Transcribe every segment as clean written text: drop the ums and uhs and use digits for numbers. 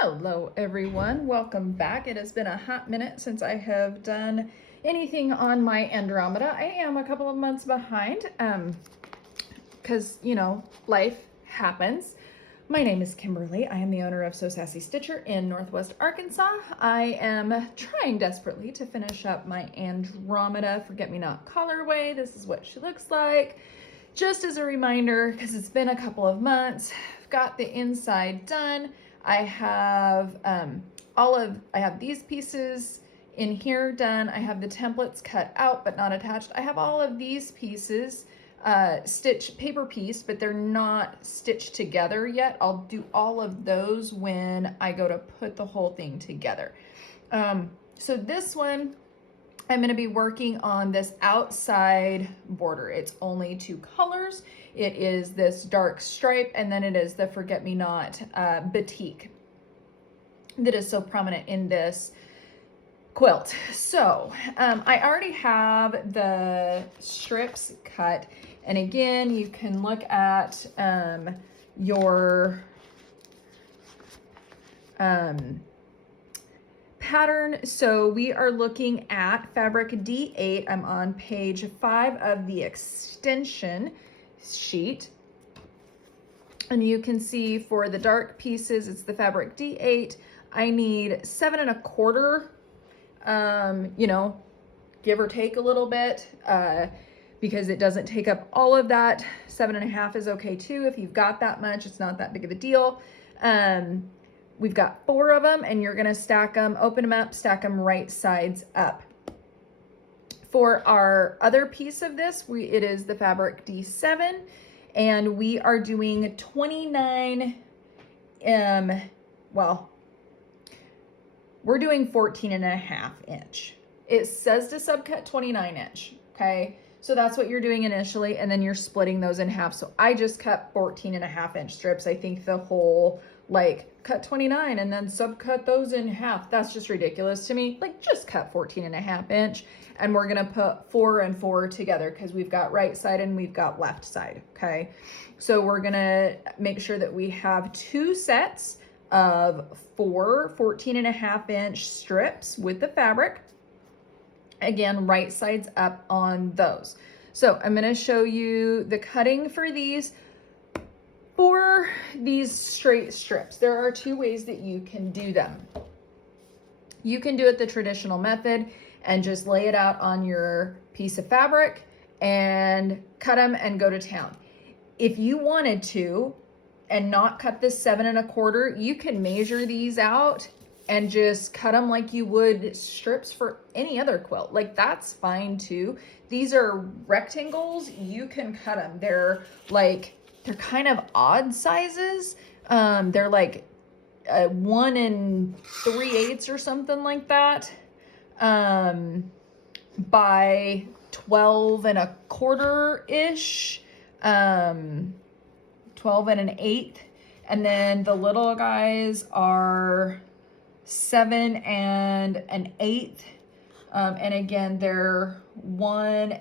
Hello everyone, welcome back. It has been a hot minute since I have done anything on my Andromeda. I am a couple of months behind because, life happens. My name is Kimberly. I am the owner of So Sassy Stitcher in Northwest Arkansas. I am trying desperately to finish up my Andromeda Forget-Me-Not colorway. This is what she looks like. Just as a reminder, because it's been a couple of months, I've got the inside done. I have I have these pieces in here done. I have the templates cut out but not attached. I have all of these pieces stitched paper piece, but they're not stitched together yet. I'll do all of those when I go to put the whole thing together. So this one, I'm going to be working on this outside border. It's only two colors. It is this dark stripe, and then it is the Forget-Me-Not batik that is so prominent in this quilt. So I already have the strips cut, and again, you can look at your pattern. So we are looking at fabric D8. I'm on page 5 of the extension sheet, and you can see for the dark pieces it's the fabric D8. I need 7 1/4, give or take a little bit, because it doesn't take up all of that. 7 1/2 is okay too. If you've got that much, it's not that big of a deal. We've got 4 of them, and you're going to stack them, open them up, stack them right sides up. For our other piece of this, it is the fabric D7, and we are doing 29, we're doing 14 1/2 inch. It says to subcut 29 inch, okay? So that's what you're doing initially, and then you're splitting those in half. So I just cut 14 1/2 inch strips. I think the whole, cut 29 and then subcut those in half, that's just ridiculous to me. Just cut 14 1/2 inch, and we're gonna put 4 and 4 together because we've got right side and we've got left side, okay? So we're gonna make sure that we have 2 sets of 4 14 1/2 inch strips with the fabric. Again, right sides up on those. So I'm gonna show you the cutting for these. For these straight strips, there are 2 ways that you can do them. You can do it the traditional method and just lay it out on your piece of fabric and cut them and go to town. If you wanted to and not cut this 7 1/4, you can measure these out and just cut them like you would strips for any other quilt. That's fine too. These are rectangles. You can cut them. They're kind of odd sizes. They're 1 3/8 or something like that, by 12 1/4 ish, 12 1/8, and then the little guys are 7 1/8, and again they're 1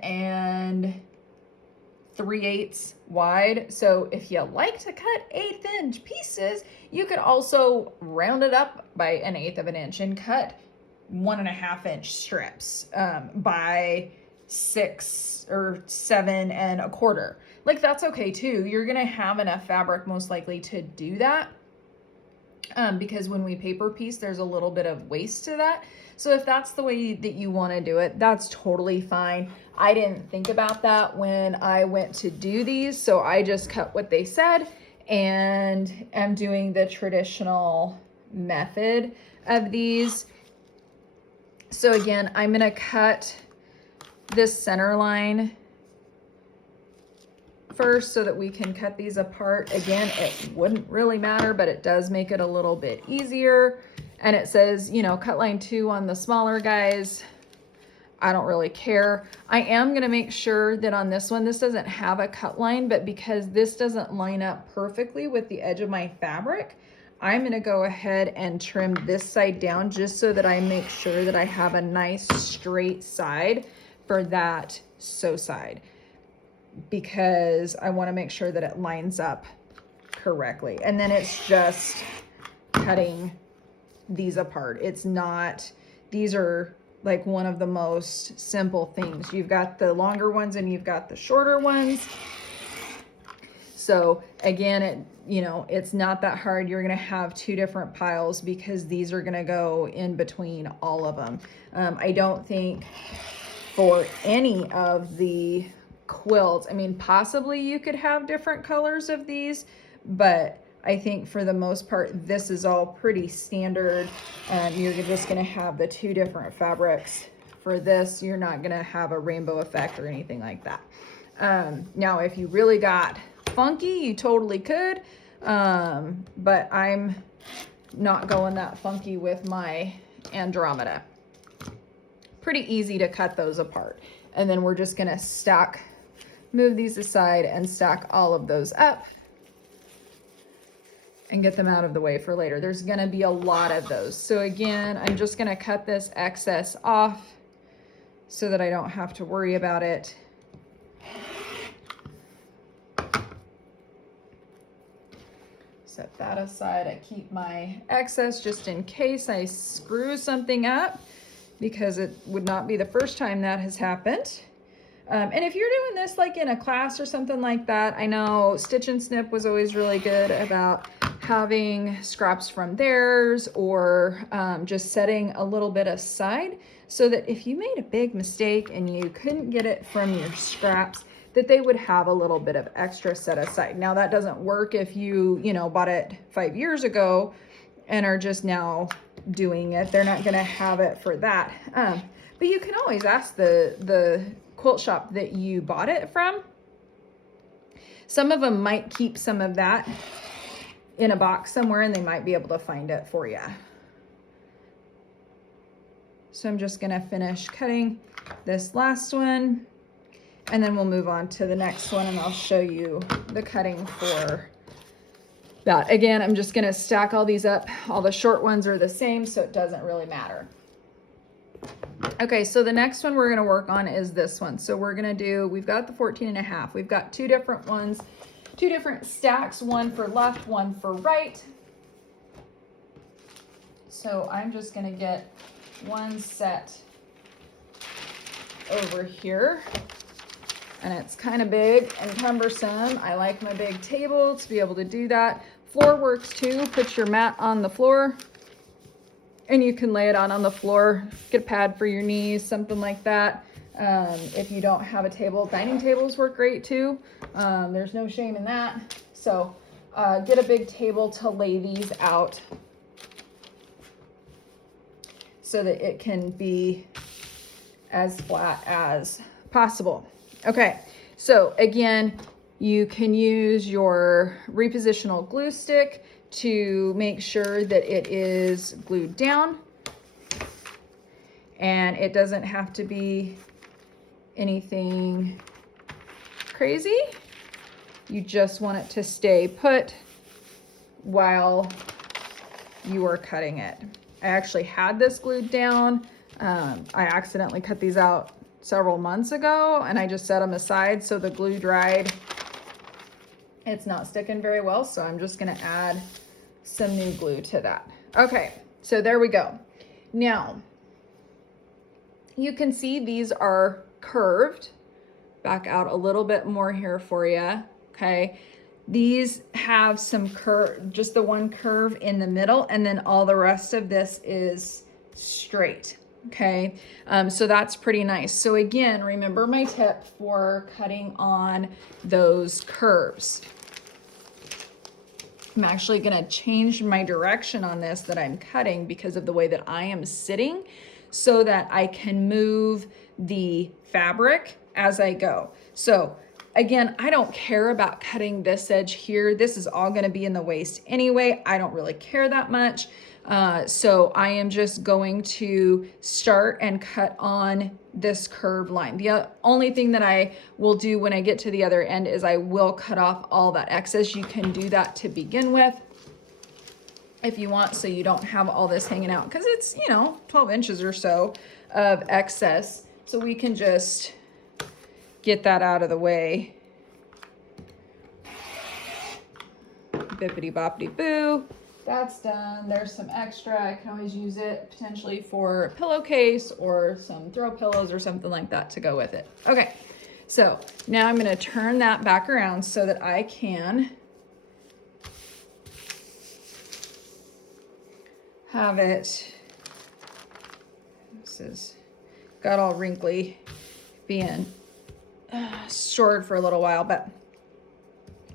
3/8 wide. So if you like to cut 1/8 inch pieces, you could also round it up by 1/8 of an inch and cut 1 1/2 inch strips by 6 or 7 1/4. That's okay too. You're gonna have enough fabric most likely to do that, because when we paper piece, there's a little bit of waste to that. So if that's the way that you want to do it, that's totally fine. I didn't think about that when I went to do these, so I just cut what they said and am doing the traditional method of these. So again, I'm going to cut this center line first so that we can cut these apart. Again, it wouldn't really matter, but it does make it a little bit easier. And it says, cut line 2 on the smaller guys. I don't really care. I am going to make sure that on this one, this doesn't have a cut line, but because this doesn't line up perfectly with the edge of my fabric, I'm going to go ahead and trim this side down just so that I make sure that I have a nice straight side for that sew side, because I want to make sure that it lines up correctly. And then it's just cutting these apart. It's not, these are like one of the most simple things. You've got the longer ones and you've got the shorter ones. So again, it's not that hard. You're going to have two different piles because these are going to go in between all of them. I don't think for any of the quilts, I mean, possibly you could have different colors of these, but I think for the most part, this is all pretty standard. You're just going to have the two different fabrics. For this, you're not going to have a rainbow effect or anything like that. Now, if you really got funky, you totally could, but I'm not going that funky with my Andromeda. Pretty easy to cut those apart. And then we're just going to stack, move these aside and stack all of those up and get them out of the way for later. There's going to be a lot of those. So again, I'm just going to cut this excess off so that I don't have to worry about it. Set that aside. I keep my excess just in case I screw something up, because it would not be the first time that has happened. And if you're doing this like in a class or something like that, I know Stitch and Snip was always really good about having scraps from theirs, or just setting a little bit aside so that if you made a big mistake and you couldn't get it from your scraps, that they would have a little bit of extra set aside. Now that doesn't work if you bought it 5 years ago and are just now doing it. They're not gonna have it for that. But you can always ask the quilt shop that you bought it from. Some of them might keep some of that in a box somewhere and they might be able to find it for you. So I'm just gonna finish cutting this last one, and then we'll move on to the next one and I'll show you the cutting for that. Again, I'm just gonna stack all these up. All the short ones are the same, so it doesn't really matter. Okay, so the next one we're gonna work on is this one. So we're gonna do, we've got the 14.5. We've got two different ones, two different stacks, one for left, one for right. So I'm just gonna get one set over here. And it's kind of big and cumbersome. I like my big table to be able to do that. Floor works too. Put your mat on the floor and you can lay it on the floor. Get a pad for your knees, something like that. If you don't have a table, dining tables work great too. There's no shame in that. So get a big table to lay these out so that it can be as flat as possible. Okay, so again, you can use your repositional glue stick to make sure that it is glued down, and it doesn't have to be anything crazy. You just want it to stay put while you are cutting it. I actually had this glued down. I accidentally cut these out several months ago and I just set them aside so the glue dried. It's not sticking very well, so I'm just gonna add some new glue to that. Okay, so there we go. Now, you can see these are curved. Back out a little bit more here for you, okay? These have some curve, just the one curve in the middle, and then all the rest of this is straight. Okay, so that's pretty nice. So again, remember my tip for cutting on those curves. I'm actually gonna change my direction on this that I'm cutting because of the way that I am sitting, so that I can move the fabric as I go. So again, I don't care about cutting this edge here. This is all gonna be in the waist anyway. I don't really care that much. So I am just going to start and cut on this curved line. The only thing that I will do when I get to the other end is I will cut off all that excess. You can do that to begin with if you want, so you don't have all this hanging out, because it's 12 inches or so of excess. So we can just get that out of the way. Bippity boppity boo. that's done. There's some extra. I can always use it potentially for a pillowcase or some throw pillows or something like that to go with it. Okay, so now I'm going to turn that back around so that I can have it. This is got all wrinkly, being stored for a little while, but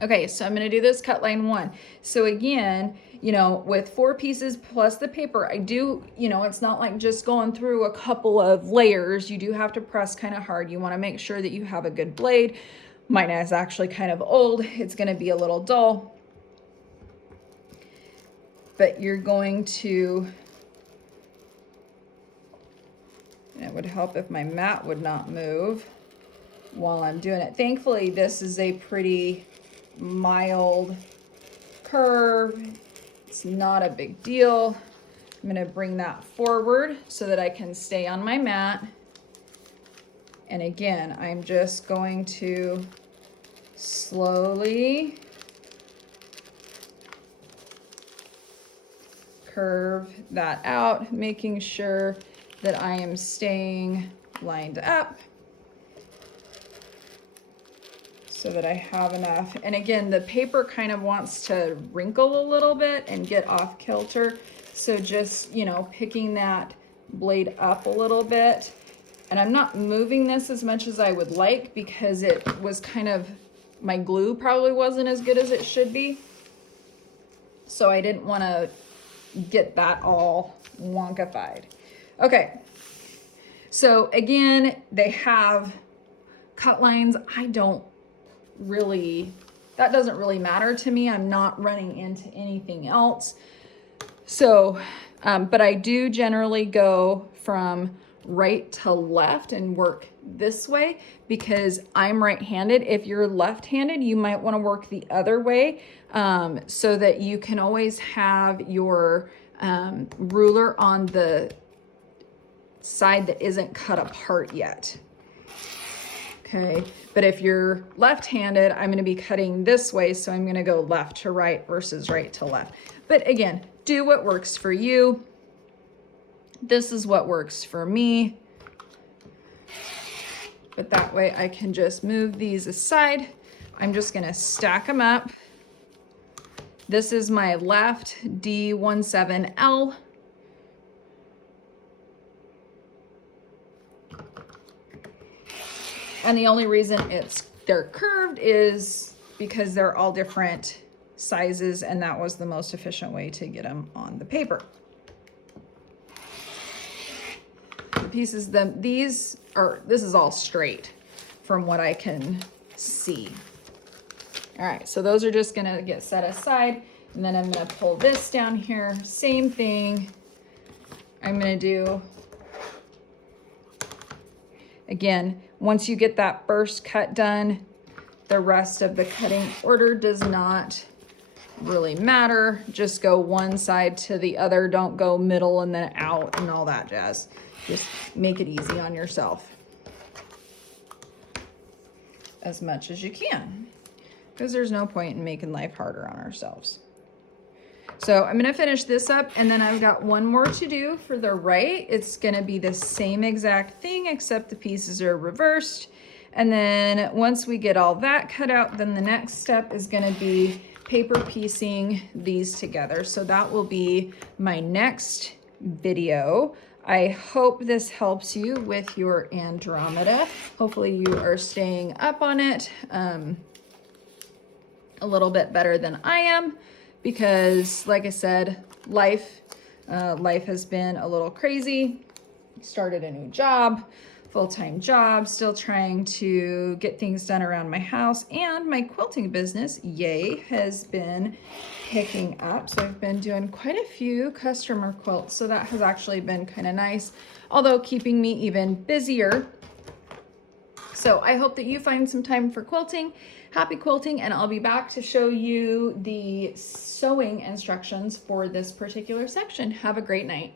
okay, so I'm going to do this cut line 1. So again, you know, with 4 pieces plus the paper, I do, you know, it's not like just going through a couple of layers. You do have to press kind of hard. You want to make sure that you have a good blade. Mine is actually kind of old. It's going to be a little dull. But you're going to, and it would help if my mat would not move while I'm doing it. Thankfully, this is a pretty mild curve. It's not a big deal. I'm going to bring that forward so that I can stay on my mat. And again, I'm just going to slowly curve that out, making sure that I am staying lined up so that I have enough. And again, the paper kind of wants to wrinkle a little bit and get off kilter. So just, you know, picking that blade up a little bit. And I'm not moving this as much as I would like because it was kind of, my glue probably wasn't as good as it should be. So I didn't want to get that all wonkified. Okay. So again, they have cut lines. That doesn't really matter to me. I'm not running into anything else. So, but I do generally go from right to left and work this way because I'm right-handed. If you're left-handed, you might want to work the other way so that you can always have your ruler on the side that isn't cut apart yet. Okay, but if you're left-handed, I'm going to be cutting this way, so I'm going to go left to right versus right to left. But again, do what works for you. This is what works for me. But that way I can just move these aside. I'm just going to stack them up. This is my left D17L. And the only reason they're curved is because they're all different sizes, and that was the most efficient way to get them on the paper. The pieces, this is all straight from what I can see. All right, so those are just gonna get set aside, and then I'm gonna pull this down here, same thing. I'm gonna do, again, once you get that first cut done, the rest of the cutting order does not really matter. Just go one side to the other. Don't go middle and then out and all that jazz. Just make it easy on yourself as much as you can, because there's no point in making life harder on ourselves. So I'm gonna finish this up, and then I've got one more to do for the right. It's gonna be the same exact thing, except the pieces are reversed. And then once we get all that cut out, then the next step is gonna be paper piecing these together. So that will be my next video. I hope this helps you with your Andromeda. Hopefully you are staying up on it a little bit better than I am, because like I said, life has been a little crazy. Started a new job, full-time job, still trying to get things done around my house, and my quilting business, yay, has been picking up. So I've been doing quite a few customer quilts, so that has actually been kind of nice, although keeping me even busier. So I hope that you find some time for quilting. Happy quilting, and I'll be back to show you the sewing instructions for this particular section. Have a great night.